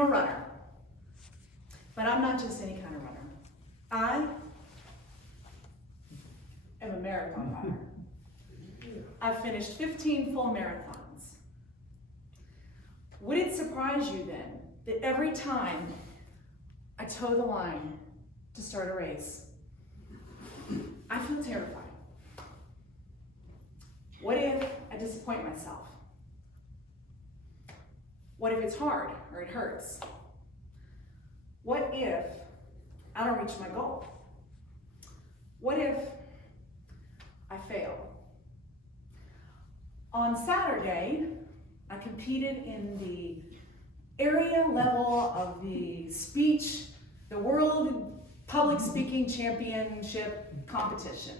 am a runner, but I'm not just any kind of runner. I am a marathon runner. I've finished 15 full marathons. Would it surprise you then that every time I toe the line to start a race, I feel terrified? What if I disappoint myself? What if it's hard or it hurts? What if I don't reach my goal? What if I fail? On Saturday, I competed in the area level of the speech, the World Public Speaking Championship competition.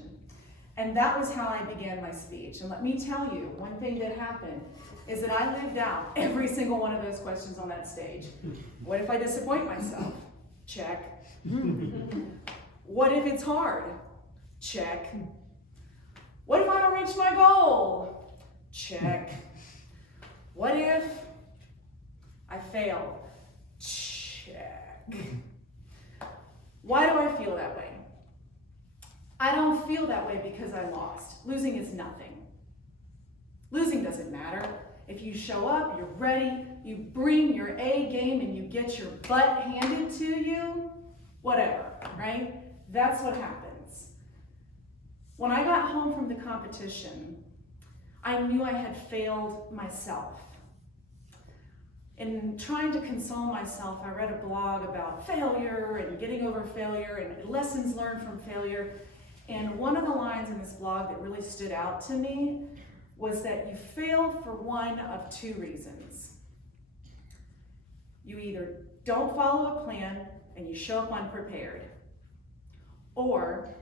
And that was how I began my speech. And let me tell you, one thing that happened is that I lived out every single one of those questions on that stage. What if I disappoint myself? Check. What if it's hard? Check. What if I don't reach my goal? Check. What if I fail? Check. Why do I feel that way? I don't feel that way because I lost. Losing is nothing. Losing doesn't matter. If you show up, you're ready, you bring your A game and you get your butt handed to you, whatever, right? That's what happens. When I got home from the competition, I knew I had failed myself. In trying to console myself, I read a blog about failure and getting over failure and lessons learned from failure. And one of the lines in this blog that really stood out to me was that you fail for one of two reasons. You either don't follow a plan and you show up unprepared, or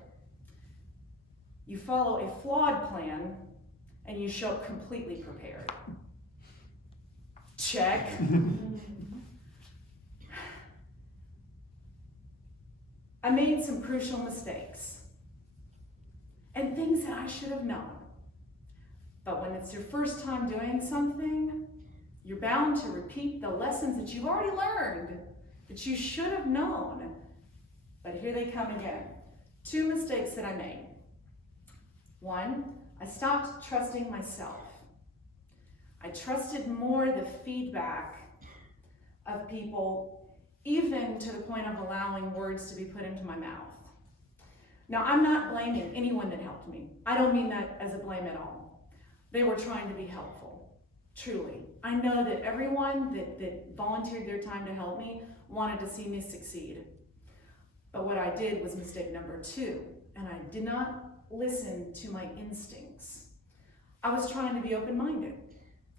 you follow a flawed plan and you show up completely prepared. Check. I made some crucial mistakes and things that I should have known. But when it's your first time doing something, you're bound to repeat the lessons that you've already learned, that you should have known. But here they come again. Two mistakes that I made. One, I stopped trusting myself. I trusted more the feedback of people, even to the point of allowing words to be put into my mouth. Now, I'm not blaming anyone that helped me. I don't mean that as a blame at all. They were trying to be helpful, truly. I know that everyone that volunteered their time to help me wanted to see me succeed. But what I did was mistake number two, and I did not listen to my instincts. I was trying to be open-minded.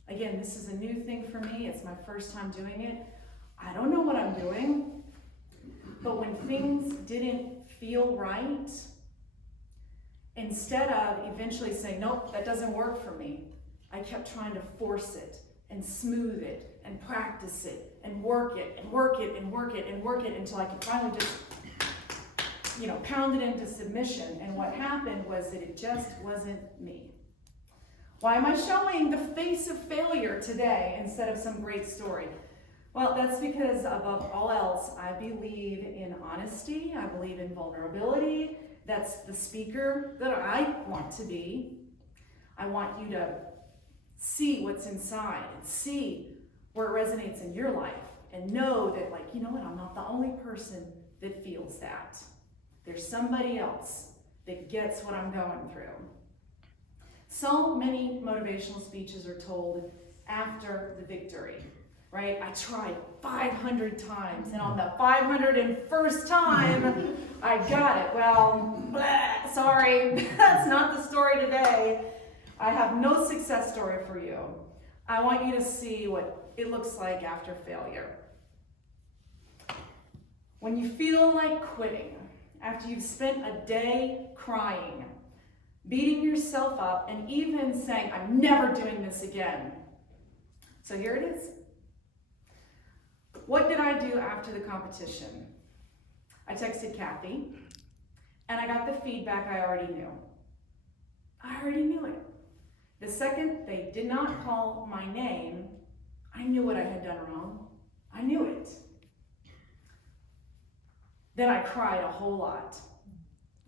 Again, this is a new thing for me. It's my first time doing it. I don't know what I'm doing, but when things didn't feel right, instead of eventually saying, nope, that doesn't work for me, I kept trying to force it and smooth it and practice it and work it and work it and work it and work it until I could finally just, pound it into submission. And what happened was that it just wasn't me. Why am I showing the face of failure today instead of some great story? Well, that's because above all else, I believe in honesty. I believe in vulnerability. That's the speaker that I want to be. I want you to see what's inside and see where it resonates in your life and know that, I'm not the only person that feels that. There's somebody else that gets what I'm going through. So many motivational speeches are told after the victory, right? I tried 500 times, and on the 501st time, I got it. Well, sorry, that's not the story today. I have no success story for you. I want you to see what it looks like after failure. When you feel like quitting, after you've spent a day crying, beating yourself up, and even saying, I'm never doing this again. So here it is. What did I do after the competition? I texted Kathy, and I got the feedback I already knew. I already knew it. The second they did not call my name, I knew what I had done wrong. I knew it. Then I cried a whole lot,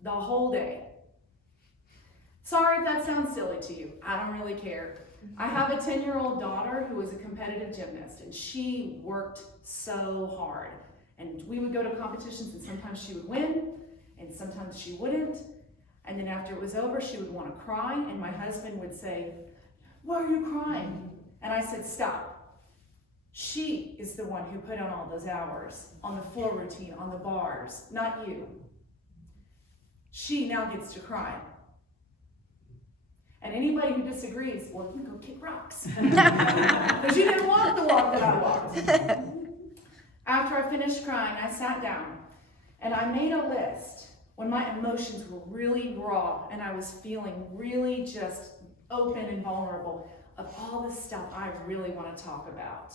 the whole day. Sorry if that sounds silly to you. I don't really care. I have a 10-year-old daughter who is a competitive gymnast, and she worked so hard. And we would go to competitions, and sometimes she would win, and sometimes she wouldn't. And then after it was over, she would want to cry, and my husband would say, "Why are you crying?" And I said, "Stop. She is the one who put on all those hours on the floor routine, on the bars, not you. She now gets to cry." And anybody who disagrees, well, you can go kick rocks. Because you didn't walk the walk that I walked. After I finished crying, I sat down and I made a list when my emotions were really raw and I was feeling really just open and vulnerable of all the stuff I really want to talk about.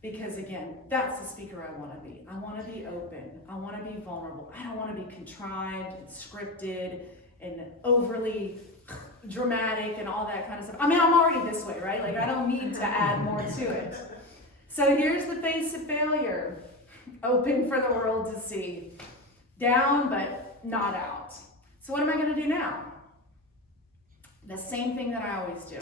Because again, that's the speaker I want to be. I want to be open. I want to be vulnerable. I don't want to be contrived and scripted and overly dramatic and all that kind of stuff. I mean, I'm already this way, right? Like, I don't need to add more to it. So here's the face of failure. Open for the world to see. Down, but not out. So what am I going to do now? The same thing that I always do.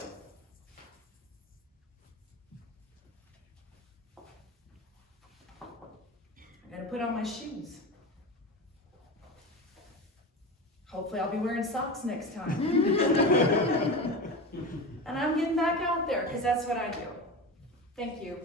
I got to put on my shoes. Hopefully I'll be wearing socks next time. And I'm getting back out there because that's what I do. Thank you.